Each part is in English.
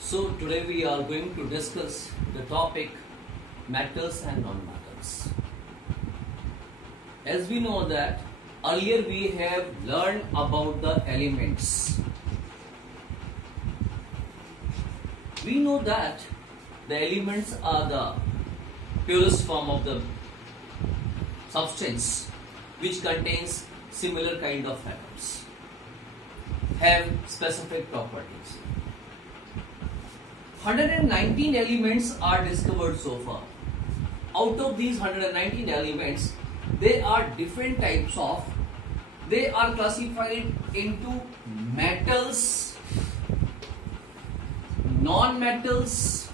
So today we are going to discuss the topic metals and non-metals. As we know that earlier we have learned about the elements. We know that the elements are the purest form of the substance which contains similar kind of atoms, have specific properties. 119 elements are discovered so far. Out of these 119 elements, there are different types of, they are classified into metals, non-metals,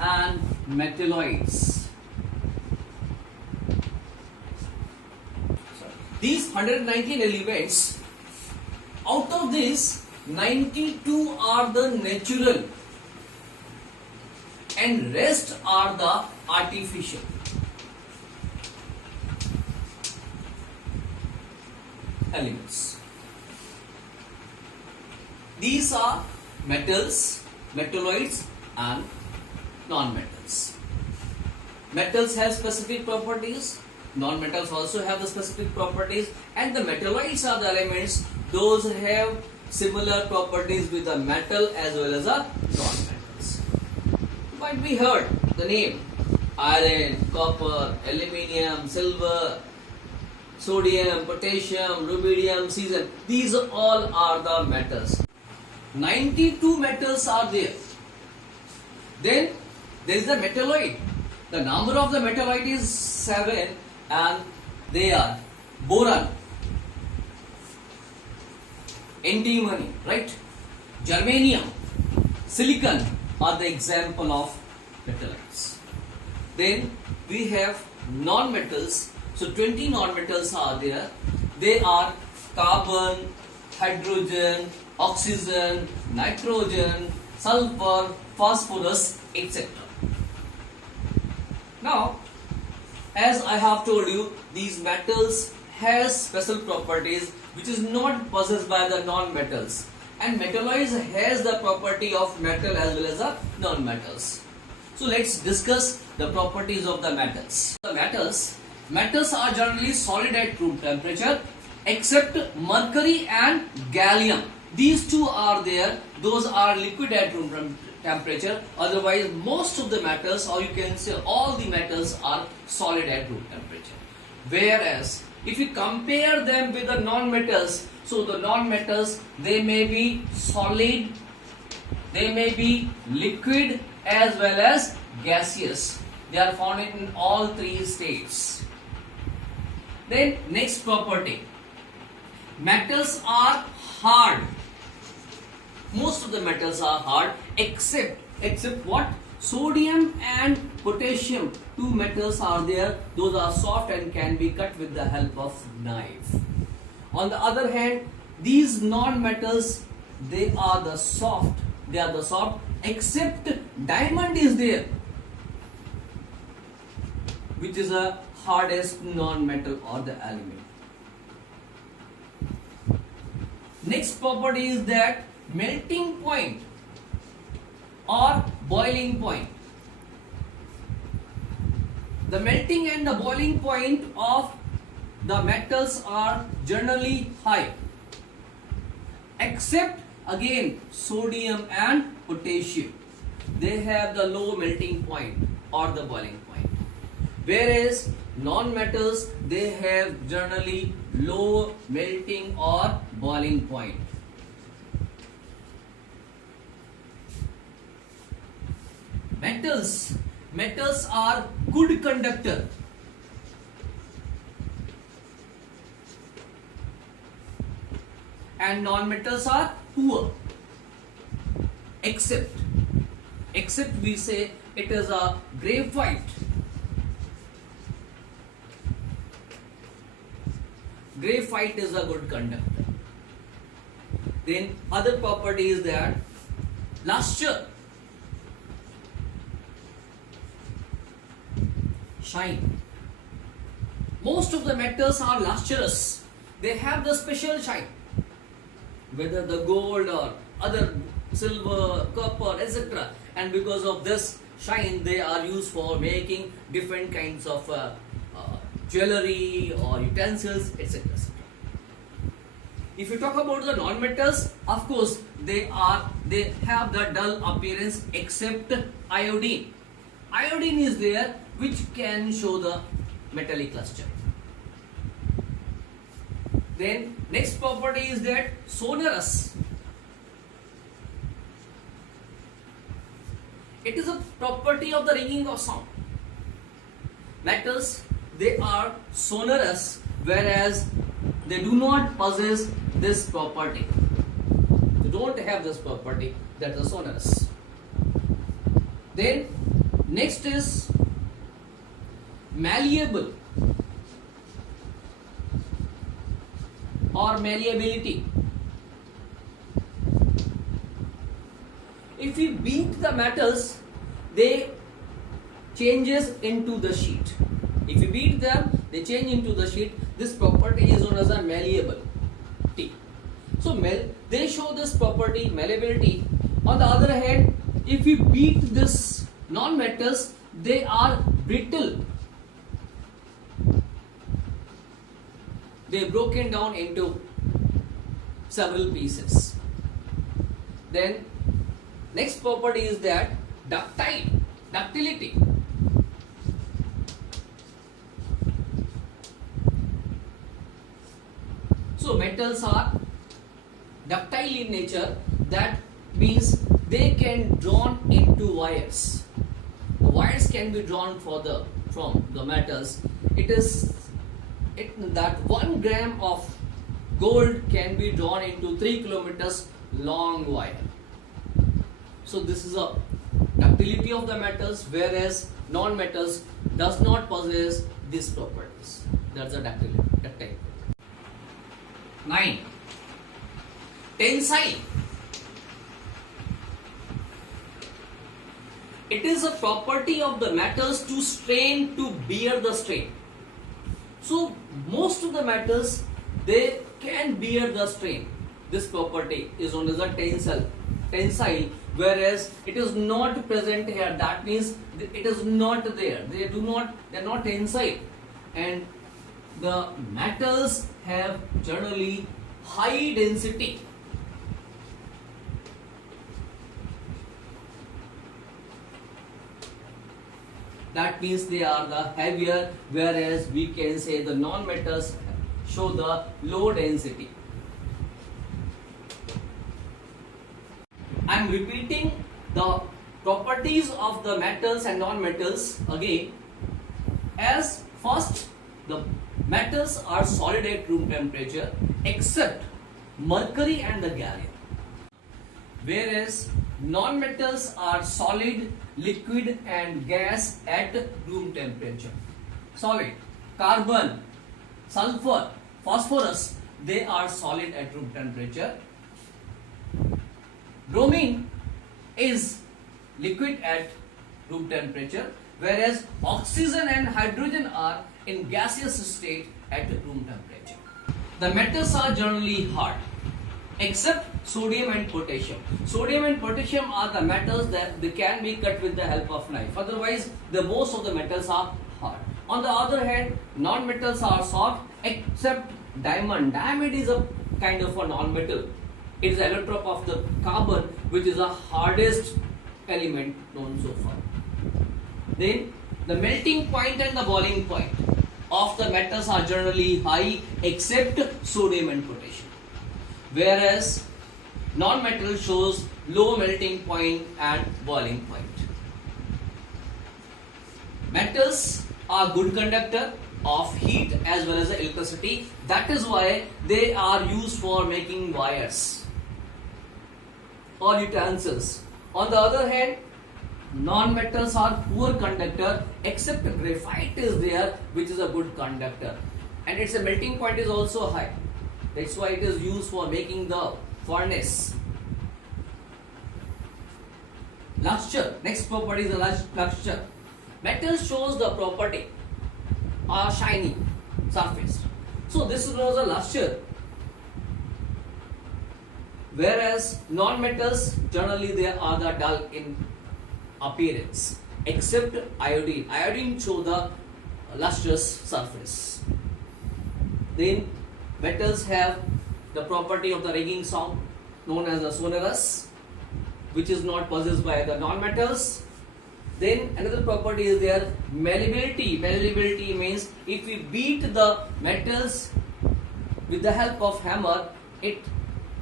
and metalloids. These 119 elements, out of this 92 are the natural and rest are the artificial. Elements. These are metals, metalloids and non-metals. Metals have specific properties, non-metals also have the specific properties, and the metalloids are the elements, those have similar properties with the metal as well as the non-metals. You might be heard the name iron, copper, aluminium, silver, sodium, potassium, rubidium, cesium. These all are the metals. 92 metals are there. Then there is the metalloid. The number of the metalloid is 7 and they are boron, antimony, right? Germanium, silicon are the example of metalloids. Then we have non-metals. So 20 non-metals are there. They are carbon, hydrogen, oxygen, nitrogen, sulfur, phosphorus, etc. Now, as I have told you, these metals has special properties which is not possessed by the non-metals, and metalloids has the property of metal as well as the non-metals. So let's discuss the properties of the metals. The metals are generally solid at room temperature except mercury and gallium. These two are there, those are liquid at room temperature. Otherwise most of the metals, or you can say all the metals, are solid at room temperature. Whereas if you compare them with the non-metals, so the non-metals, they may be solid, they may be liquid as well as gaseous. They are found in all three states. Then next property, metals are hard. Most of the metals are hard except what? Sodium and potassium. Two metals are there. Those are soft and can be cut with the help of knife. On the other hand, these non-metals, they are the soft. They are the soft except diamond is there, which is the hardest non-metal or the element. Next property is that melting point or boiling point. The melting and the boiling point of the metals are generally high except again sodium and potassium. They have the low melting point or the boiling point. Whereas non-metals, they have generally low melting or boiling point. Metals are good conductor. And non-metals are poor. Except we say it is a graphite. Graphite is a good conductor. Then other property is that luster, shine. Most of the metals are lustrous. they have the special shine, whether the gold or other silver, copper, etc. And because of this shine, they are used for making different kinds of jewelry or utensils, etc. If you talk about the non-metals, of course they have the dull appearance except iodine. Iodine is there which can show the metallic luster. Then next property is that sonorous. It is a property of the ringing of sound. Metals, they are sonorous, whereas they do not possess this property. They don't have this property, that is sonorous. Then next is malleable or malleability. If we beat the metals, they changes into the sheet. If you beat them, they change into the sheet. This property is known as a malleability. So they show this property, malleability. On the other hand, if we beat this non-metals, they are brittle. They are broken down into several pieces. Then next property is that ductility. So metals are ductile in nature. That means they can drawn into wires. The wires can be drawn from the metals. That 1 gram of gold can be drawn into 3 kilometers long wire. So this is a ductility of the metals, whereas non-metals does not possess these properties. That's a ductile. 9. Tensile. It is a property of the metals to strain, to bear the strain. So most of the metals, they can bear the strain. This property is known as a tensile, whereas it is not present here. That means it is not there. They are not tensile. And the metals have generally high density. That means they are the heavier, whereas we can say the non-metals show the low density. I am repeating the properties of the metals and non-metals again. As first, the metals are solid at room temperature except mercury and the gallium, whereas non-metals are solid, liquid and gas at room temperature. Solid, carbon, sulfur, phosphorus, they are solid at room temperature. Bromine is liquid at room temperature, whereas oxygen and hydrogen are in gaseous state at room temperature. The metals are generally hard except sodium and potassium. Sodium and potassium are the metals that they can be cut with the help of knife. Otherwise, the most of the metals are hard. On the other hand, non-metals are soft except diamond. Diamond is a kind of a non-metal. It is allotrope of the carbon, which is the hardest element known so far. Then the melting point and the boiling point of the metals are generally high except sodium and potassium, whereas non-metal shows low melting point and boiling point. Metals are good conductor of heat as well as the electricity. That is why they are used for making wires or utensils. On the other hand, non-metals are poor conductor except graphite is there, which is a good conductor, and its melting point is also high. That's why it is used for making the furnace. Luster. Next property is the luster. Metal shows the property shiny surface. So this is known as a luster. Whereas non-metals, generally they are the dull in appearance, except iodine. Iodine show the lustrous surface. Then metals have the property of the ringing sound known as the sonorous, which is not possessed by the non-metals. Then another property is their malleability. Malleability means if we beat the metals with the help of hammer, it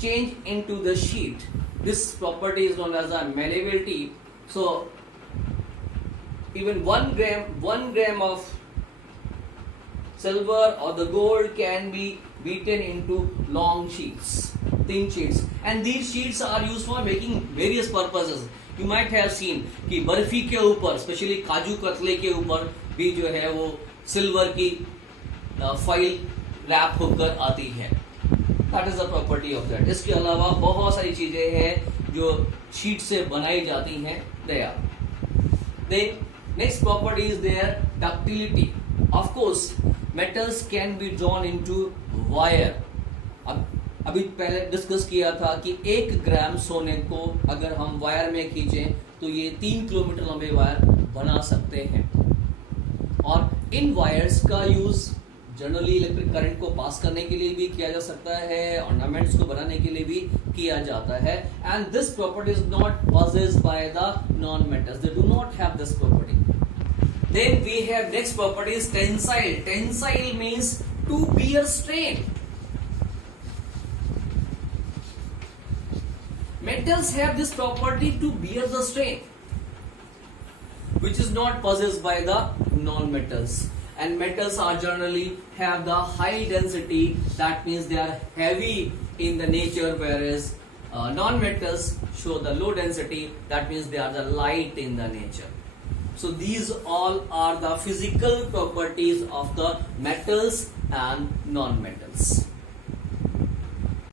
change into the sheet. This property is known as a malleability. So even 1 gram of silver or the gold can be beaten into long sheets, thin sheets, and these sheets are used for making various purposes. You might have seen कि बर्फी के ऊपर, specially काजू कतले के ऊपर भी जो है वो सिल्वर की फाइल रैप होकर आती है. That is the property of that. इसके अलावा बहुत सारी चीजें हैं जो शीट से बनाई जाती हैं. There. Then next property is their ductility. Of course, metals can be drawn into wire. अब अभी पहले डिस्कस किया था कि 1 ग्राम सोने को अगर हम वायर में खींचें तो ये 3 किलोमीटर लंबे वायर बना सकते हैं. और इन वायर्स का यूज जनरली इलेक्ट्रिक करंट को पास करने के लिए भी किया जा सकता है, ऑर्नामेंट्स को बनाने के लिए भी किया जाता है. And this property is not possessed by the non metals. They do not have this property. Then we have next property is tensile. Tensile means to bear strain. Metals have this property to bear the strain, which is not possessed by the non-metals. And metals are generally have the high density. That means they are heavy in the nature, whereas non-metals show the low density. That means they are the light in the nature. So these all are the physical properties of the metals and non-metals.